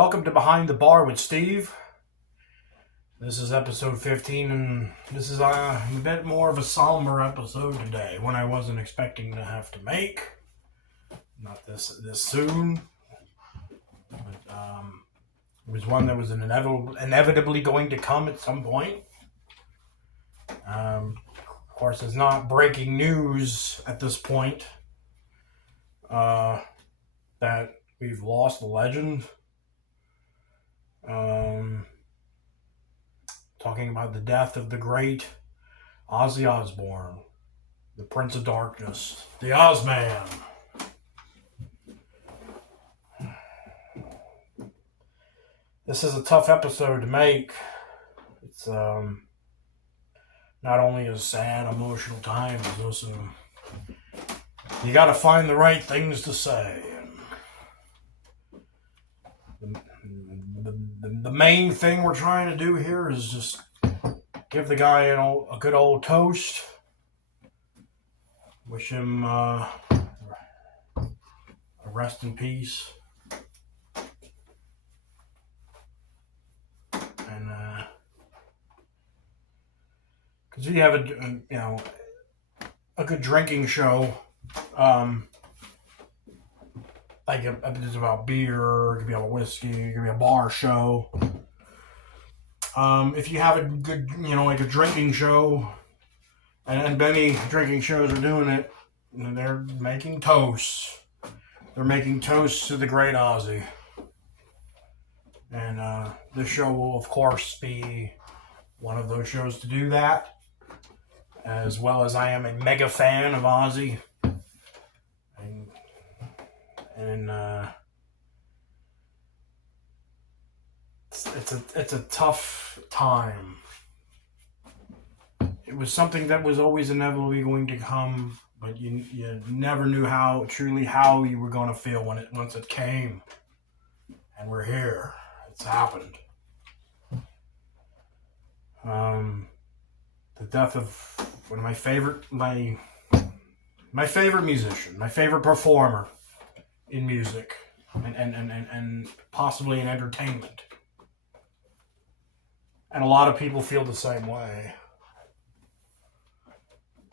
welcome to Behind the Bar with Steve. This is episode 15, and this is a bit more of a somber episode today, one I wasn't expecting to have to make. Not this soon, but it was one that was inevitably going to come at some point. Of course, it's not breaking news at this point that we've lost the legend. Talking about the death of the great Ozzy Osbourne, the Prince of Darkness, the Ozman. This is a tough episode to make. It's not only a sad, emotional time, it's also you got to find the right things to say. The main thing we're trying to do here is just give the guy a good old toast. Wish him a rest in peace. And because you have a good drinking show, like it's about beer, it could be about whiskey, it could be a bar show. If you have a good, like a drinking show, and many drinking shows are doing it, they're making toasts. They're making toasts to the great Ozzy. And this show will, of course, be one of those shows to do that. As well as I am a mega fan of Ozzy. And it's a tough time. It was something that was always inevitably going to come, but you never knew how you were going to feel once it came. And we're here. It's happened. The death of one of my favorite musician, my favorite performer in music and possibly in entertainment. And a lot of people feel the same way.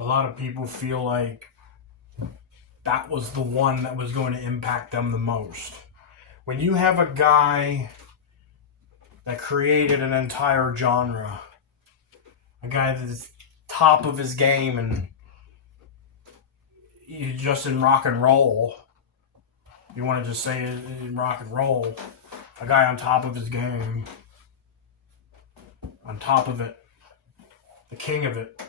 A lot of people feel like that was the one that was going to impact them the most. When you have a guy that created an entire genre, a guy that's top of his game and just in rock and roll, you want to just say in rock and roll, a guy on top of his game, on top of it, the king of it.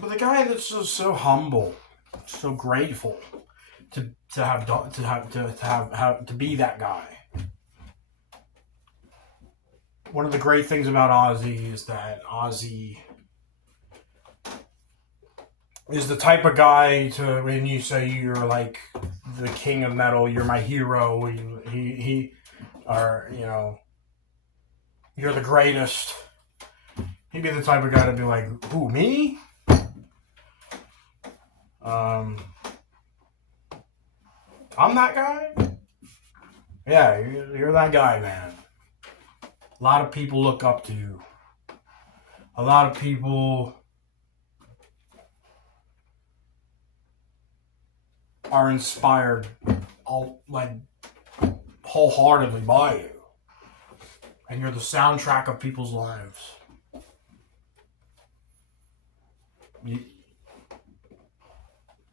But the guy that's just so humble, so grateful to be that guy. One of the great things about Ozzy is that Ozzy is the type of guy to, when you say you're like the king of metal, you're my hero, you're the greatest. He'd be the type of guy to be like, who, me? I'm that guy? Yeah, you're that guy, man. A lot of people look up to you. A lot of people are inspired wholeheartedly by you. And you're the soundtrack of people's lives.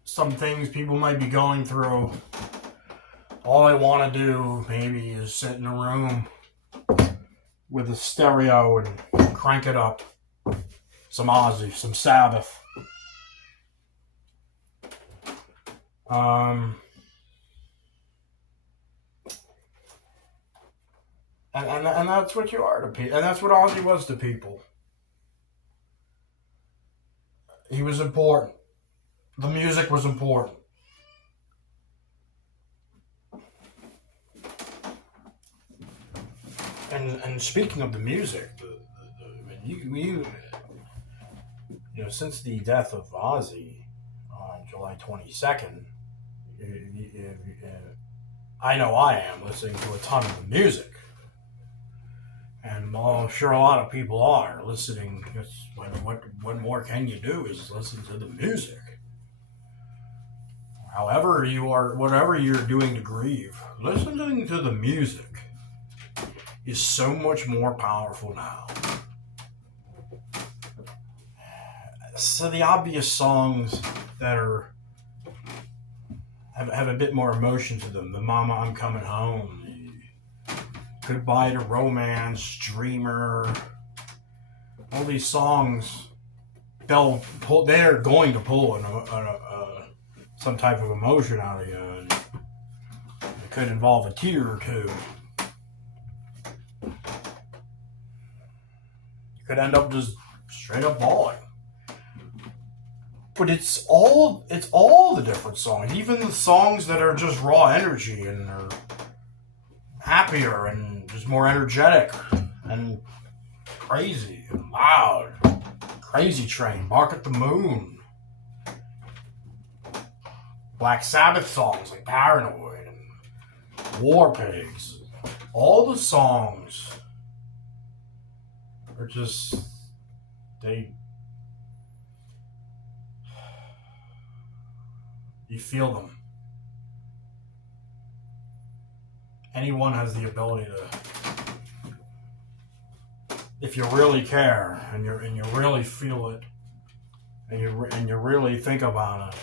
Some things people might be going through, all I want to do maybe is sit in a room with a stereo and crank it up. Some Ozzy, some Sabbath. And that's what you are to people. And that's what Ozzy was to people. He was important. The music was important. And speaking of the music, since the death of Ozzy on July 22nd, I know I am listening to a ton of the music. And I'm sure a lot of people are listening. What more can you do is listen to the music. However you are, whatever you're doing to grieve, listening to the music is so much more powerful now. So the obvious songs that have a bit more emotion to them, the Mama I'm Coming Home, the Goodbye to Romance, Dreamer, all these songs, they're going to pull some type of emotion out of you. And it could involve a tear or two. You could end up just straight up bawling. But it's all the different songs, even the songs that are just raw energy and are happier and just more energetic and crazy and loud. Crazy Train, Bark at the Moon, Black Sabbath songs like Paranoid and War Pigs. All the songs are just, you feel them. Anyone has the ability to, if you really care and you really feel it and you really think about it,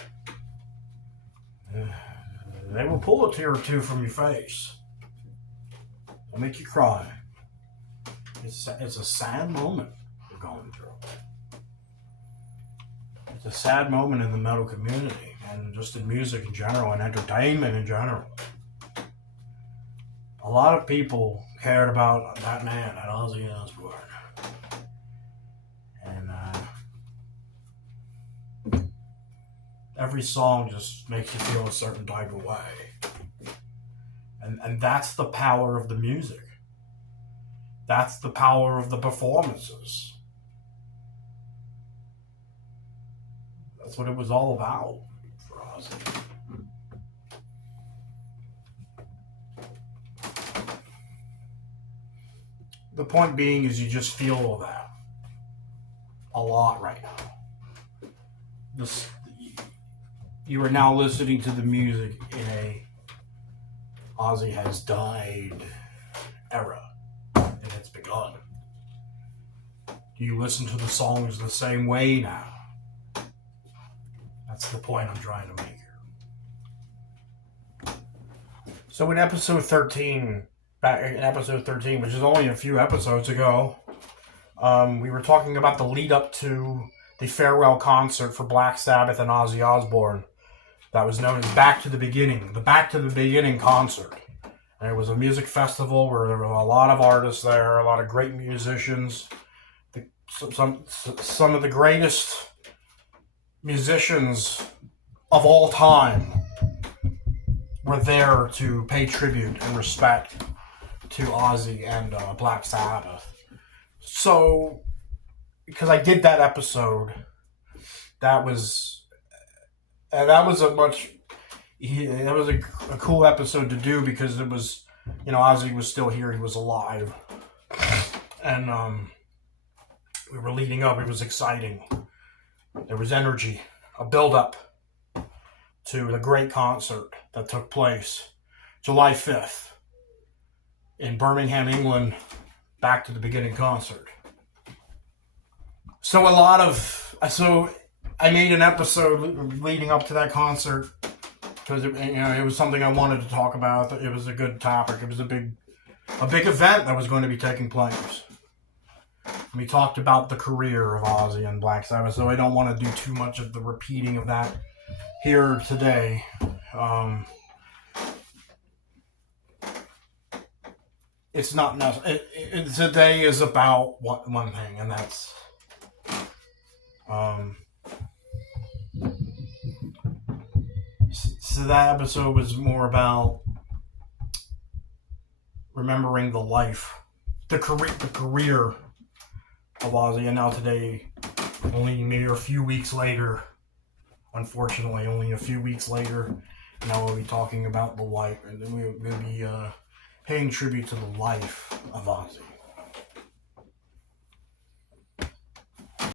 they will pull a tear or two from your face. They'll make you cry. It's a sad moment you're going through. It's a sad moment in the metal community and just in music in general and entertainment in general. A lot of people cared about that man, that Ozzy Osbourne. And every song just makes you feel a certain type of way. And that's the power of the music. That's the power of the performances. That's what it was all about for Ozzy. The point being is you just feel that a lot right now. You are now listening to the music in a Ozzy has died era, and it's begun. Do you listen to the songs the same way now? That's the point I'm trying to make here. So in episode 13, which is only a few episodes ago, we were talking about the lead up to the farewell concert for Black Sabbath and Ozzy Osbourne that was known as Back to the Beginning, the Back to the Beginning concert. And it was a music festival where there were a lot of artists there, a lot of great musicians. Some of the greatest musicians of all time were there to pay tribute and respect to Ozzy and Black Sabbath. So, because I did that episode, that was a cool episode to do because it was, Ozzy was still here, he was alive, and we were leading up. It was exciting. There was energy, a build-up to the great concert that took place July 5th in Birmingham, England. Back to the Beginning concert. So I made an episode leading up to that concert because it was something I wanted to talk about. It was a good topic. It was a big event that was going to be taking place. We talked about the career of Ozzy and Black Sabbath, so I don't want to do too much of the repeating of that here today. It's not necessary. Today is about one thing, and that's so that episode was more about remembering the life, the career of Ozzy, and now today, only maybe a few weeks later, unfortunately, only a few weeks later, Now we'll be talking about the life, and then we'll be paying tribute to the life of Ozzy.